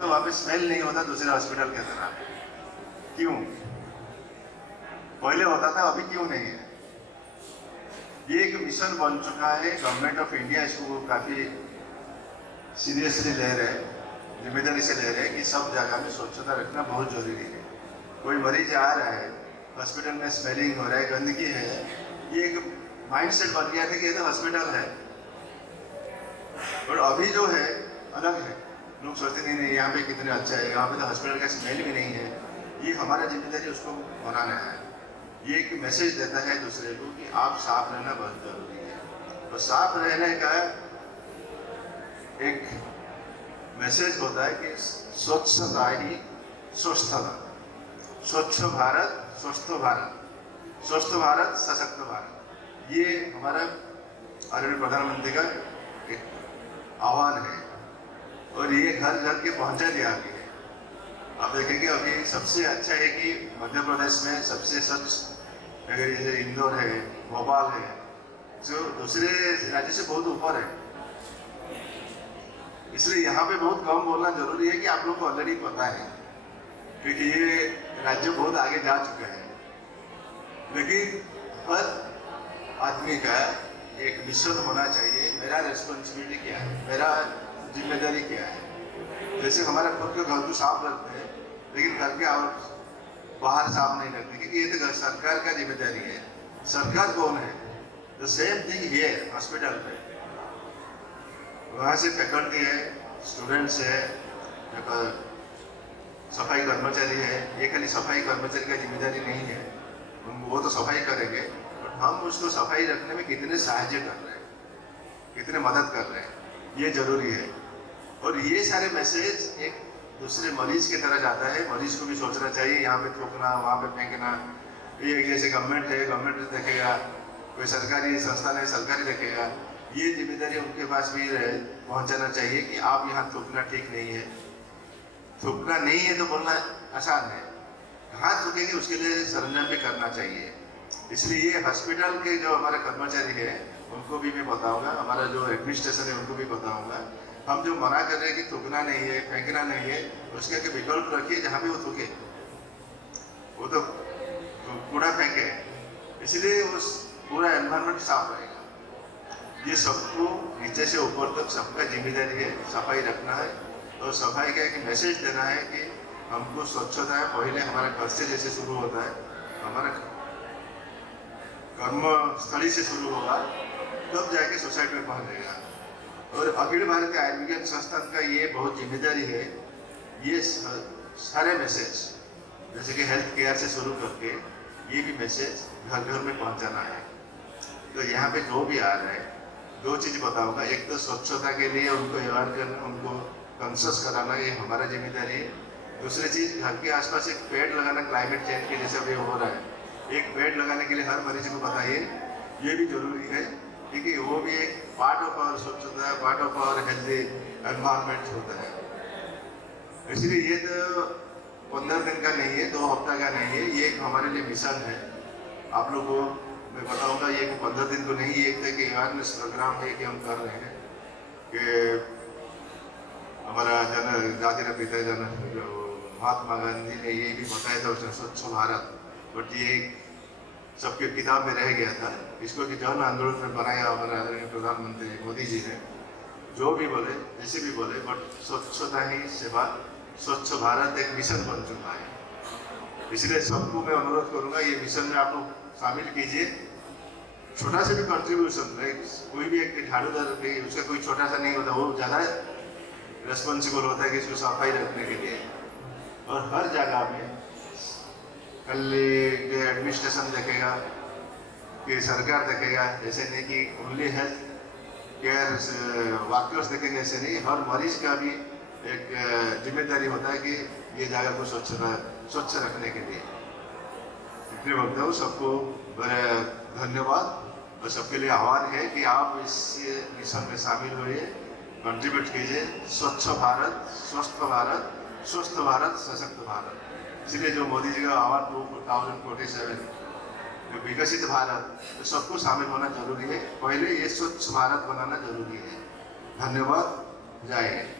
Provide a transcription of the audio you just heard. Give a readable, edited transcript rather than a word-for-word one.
तो वहाँ पे स्मेल नहीं होता दूसरे हॉस्पिटल के तरह। क्यों? पहले होता था, अभी क्यों नहीं है? ये एक मिशन बन चुका है। गवर्नमेंट ऑफ इंडिया इसको काफी सीरियसली ले रहे हैं, जिम्मेदारी से ले रहे हैं कि सब जगह में स्वच्छता रखना बहुत जरूरी है। कोई मरीज आ रहा है, हॉस्पिटल में स्मेलिंग हो रहा है, गंदगी है, ये एक माइंडसेट बन गया था कि ये तो हॉस्पिटल है। और अभी जो है अलग है, लोग सोचते नहीं यहाँ पे कितने अच्छा है, यहाँ पे तो हॉस्पिटल का स्मेल भी नहीं है। ये हमारा जिम्मेदारी उसको बनाना है। ये एक मैसेज देता है दूसरे को कि आप साफ रहना बहुत जरूरी है। और साफ रहने का एक मैसेज होता है कि स्वच्छता ही स्वस्थता। स्वच्छ भारत स्वस्थ भारत, स्वस्थ भारत सशक्त भारत, ये हमारा आदरणीय प्रधानमंत्री का एक आह्वान है। और ये घर घर के पहुंचा दिया अभी है। आप देखेंगे अभी सबसे अच्छा है कि मध्य प्रदेश में सबसे स्वच्छ अगर जैसे इंदौर है, भोपाल है, जो दूसरे राज्य से बहुत ऊपर है। इसलिए यहाँ पे बहुत कम बोलना जरूरी है कि आप लोग को ऑलरेडी पता है, क्योंकि ये राज्य बहुत आगे जा चुका है। लेकिन हर आदमी का एक मिशन होना चाहिए, मेरा रेस्पॉन्सिबिलिटी क्या है, मेरा जिम्मेदारी क्या है। जैसे हमारा खुद का घर तो साफ रखते हैं, लेकिन घर के और बाहर साफ नहीं रखते, क्योंकि ये तो सरकार का जिम्मेदारी है। सरकार कौन है? The same thing here hospital पे, वहाँ से फैकल्टी है, स्टूडेंट्स है, सफाई कर्मचारी है। ये खाली सफाई कर्मचारी का जिम्मेदारी नहीं है, वो तो सफाई करेंगे, बट हम उसको सफाई रखने में कितने सहायता कर रहे हैं, कितने मदद कर रहे हैं, ये जरूरी है। और ये सारे मैसेज एक दूसरे मरीज की तरह जाता है। मरीज को भी सोचना चाहिए, यहाँ पे थूकना, वहाँ पे फेंकना, ये जैसे गवर्नमेंट है, गवर्नमेंट देखेगा, कोई सरकारी संस्थान है, सरकारी देखेगा। ये जिम्मेदारी उनके पास भी पहुँचाना चाहिए कि आप यहाँ थूकना ठीक नहीं है। थूकना नहीं है तो बोलना आसान है, कहाँ थूकेंगे उसके लिए सरंजाम भी करना चाहिए। इसलिए ये हॉस्पिटल के जो हमारे कर्मचारी है उनको भी मैं बताऊंगा, हमारा जो एडमिनिस्ट्रेशन है उनको भी बताऊंगा। हम जो मना कर रहे हैं कि थूकना नहीं है, फेंकना नहीं है, उसके के विकल्प रखिए जहाँ भी वो थूके, वो तो कूड़ा फेंके, इसलिए उस पूरा एनवायरनमेंट साफ रहेगा। ये सबको नीचे से ऊपर तक सबका जिम्मेदारी है, सफाई रखना है। और सफाई का एक मैसेज देना है कि हमको स्वच्छता है पहले हमारा घर से जैसे शुरू होता है, हमारा कर्मस्थली से शुरू होगा, तब जाके सोसाइटी में पहुंचेगा। और अखिल भारतीय आयुर्विज्ञान संस्थान का ये बहुत जिम्मेदारी है, ये सारे मैसेज जैसे कि हेल्थ केयर से शुरू करके ये भी मैसेज घर घर में पहुंचाना है। तो यहाँ पे जो भी आ रहा है, दो चीज़ बताऊंगा। एक तो स्वच्छता के लिए उनको अवेयर करना, उनको कॉन्शियस कराना, ये हमारा जिम्मेदारी है। दूसरी चीज़, घर के आसपास एक पेड़ लगाना, क्लाइमेट चेंज के जैसे अभी हो रहा है, एक पेड़ लगाने के लिए हर मरीज को बताइए, ये भी जरूरी है, क्योंकि वो भी एक पार्ट ऑफ आवर स्वच्छता, part of our healthy environment होता है। इसलिए ये तो 15 दिन का नहीं है, 2 हफ्ता का नहीं है, ये एक हमारे लिए मिशन है। आप लोग को मैं बताऊंगा, ये 15 दिन तो नहीं, एक तरह के अवेयरनेस प्रोग्राम है कि हम कर रहे हैं कि हमारा जाति पिता महात्मा गांधी ने ये भी बताया था उसने स्वच्छ भारत, बट ये सबके किताब में रह गया था। इसको कि जन आंदोलन में बनाया हमारा आदरणीय प्रधानमंत्री मोदी जी ने, जो भी बोले जैसे भी बोले, बट स्वच्छता ही सेवा, स्वच्छ भारत एक मिशन बन चुका है। इसलिए सबको मैं अनुरोध करूंगा, ये मिशन में आप लोग शामिल कीजिए। छोटा सा भी कंट्रीब्यूशन, कोई भी एक झाड़ूदार उसका कोई छोटा सा नहीं होता, वो ज़्यादा रेस्पॉन्सिबल होता है कि इसको सफाई रखने के लिए। और हर जगह में कल एडमिनिस्ट्रेशन देखेगा कि सरकार देखेगा, ऐसे नहीं कि ओनली हेल्थ केयर वर्कर्स देखेंगे, ऐसे नहीं, हर मरीज का भी एक जिम्मेदारी होता है कि ये जगह को स्वच्छ रखने के लिए। इतने बोलता हूँ, सबको धन्यवाद और सबके लिए आह्वान है कि आप इस मिशन में शामिल होइए, कंट्रीब्यूट कीजिए। स्वच्छ भारत स्वस्थ भारत, स्वस्थ भारत सशक्त भारत। इसलिए जो मोदी जी का आह्वान 2047 जो विकसित भारत, तो सबको शामिल होना जरूरी है। पहले ये स्वच्छ भारत बनाना जरूरी है। धन्यवाद, जय हिंद।